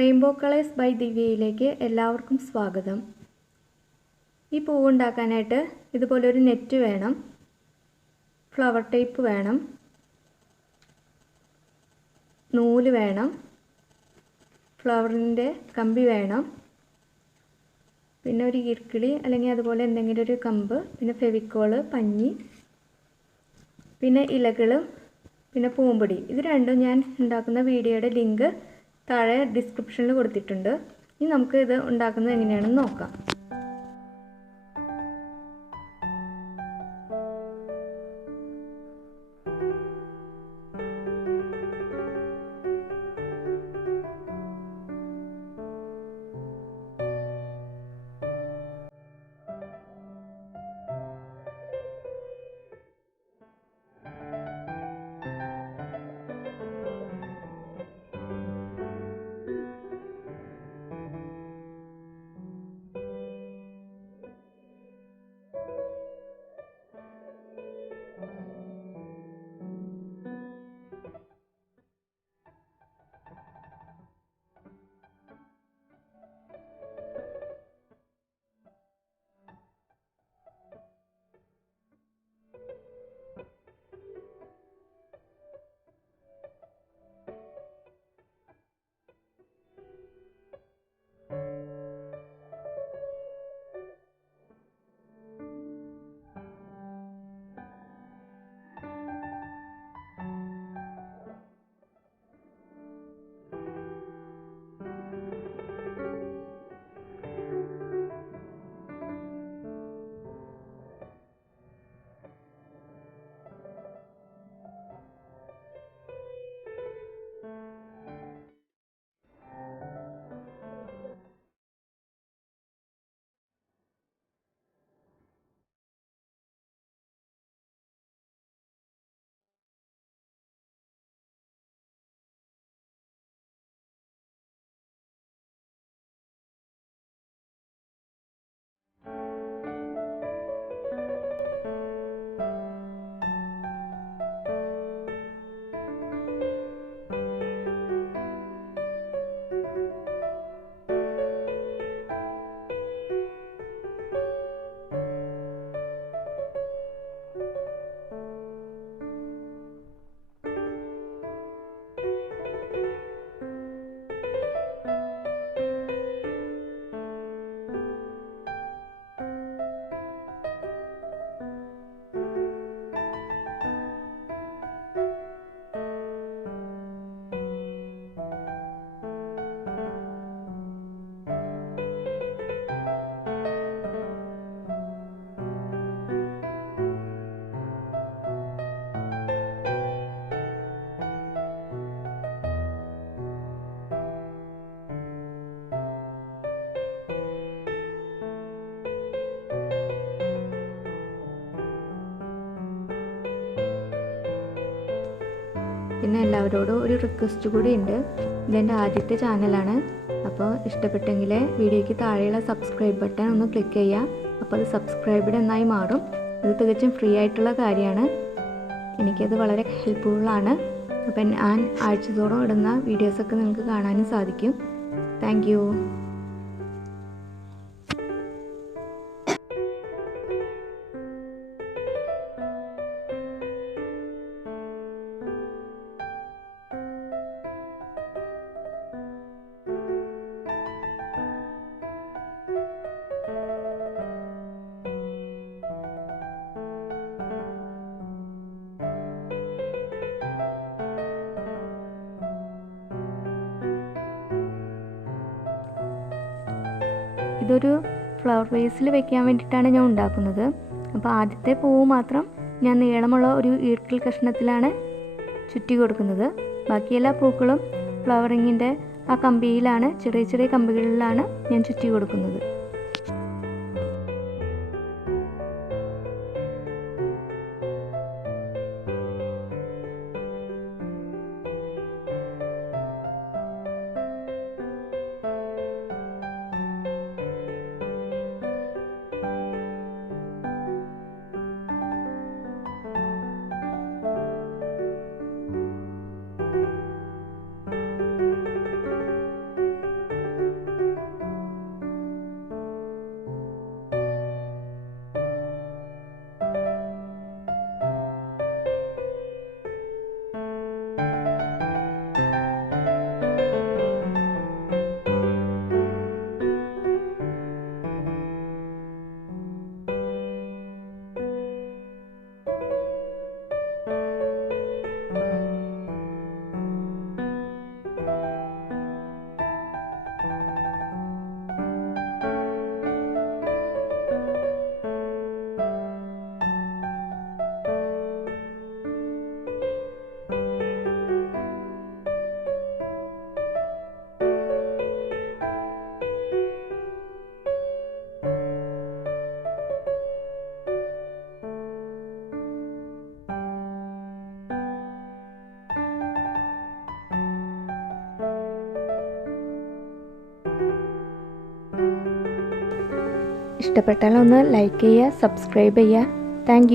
Rainbow colours by ദിവ്യയിലേക്ക് എല്ലാവർക്കും സ്വാഗതം. ഈ പൂവ് ഉണ്ടാക്കാനായിട്ട് ഇതുപോലൊരു നെറ്റ് വേണം, ഫ്ലവർ ടേപ്പ് വേണം, നൂല് വേണം, ഫ്ലവറിൻ്റെ കമ്പി വേണം, പിന്നെ ഒരു ഈർക്കിളി അല്ലെങ്കിൽ അതുപോലെ എന്തെങ്കിലും ഒരു കമ്പ്, പിന്നെ ഫെവിക്കോള്, പഞ്ഞി, പിന്നെ ഇലകളും, പിന്നെ പൂമ്പൊടി. ഇത് രണ്ടും ഞാൻ ഉണ്ടാക്കുന്ന വീഡിയോയുടെ ലിങ്ക് താഴെ ഡിസ്ക്രിപ്ഷനിൽ കൊടുത്തിട്ടുണ്ട്. ഇനി നമുക്ക് ഇത് ഉണ്ടാക്കുന്നത് എങ്ങനെയാണെന്ന് നോക്കാം. പിന്നെ എല്ലാവരോടും ഒരു റിക്വസ്റ്റ് കൂടി ഉണ്ട്. ഇതെൻ്റെ ആദ്യത്തെ ചാനലാണ്. അപ്പോൾ ഇഷ്ടപ്പെട്ടെങ്കിൽ വീഡിയോയ്ക്ക് താഴെയുള്ള സബ്സ്ക്രൈബ് ബട്ടൺ ഒന്ന് ക്ലിക്ക് ചെയ്യുക. അപ്പോൾ അത് സബ്സ്ക്രൈബ്ഡ് എന്നായി മാറും. ഇത് തികച്ചും ഫ്രീ ആയിട്ടുള്ള കാര്യമാണ്. എനിക്കത് വളരെ ഹെൽപ്ഫുള്ളാണ്. അപ്പം ഞാൻ ആഴ്ചതോറും ഇടുന്ന വീഡിയോസൊക്കെ നിങ്ങൾക്ക് കാണാനും സാധിക്കും. Thank you. ഇതൊരു ഫ്ലവർ വേസിൽ വെക്കാൻ വേണ്ടിയിട്ടാണ് ഞാൻ ഉണ്ടാക്കുന്നത്. അപ്പോൾ ആദ്യത്തെ പൂവ് മാത്രം ഞാൻ നീളമുള്ള ഒരു ഈർക്കിൽ കഷ്ണത്തിലാണ് ചുറ്റി കൊടുക്കുന്നത്. ബാക്കി എല്ലാ പൂക്കളും ഫ്ലവറിങ്ങിൻ്റെ ആ കമ്പിയിലാണ്, ചെറിയ ചെറിയ കമ്പികളിലാണ് ഞാൻ ചുറ്റി കൊടുക്കുന്നത്. ഇഷ്ടപ്പെട്ടാൽ ഒന്ന് ലൈക്ക് ചെയ്യുക, സബ്സ്ക്രൈബ് ചെയ്യുക. താങ്ക്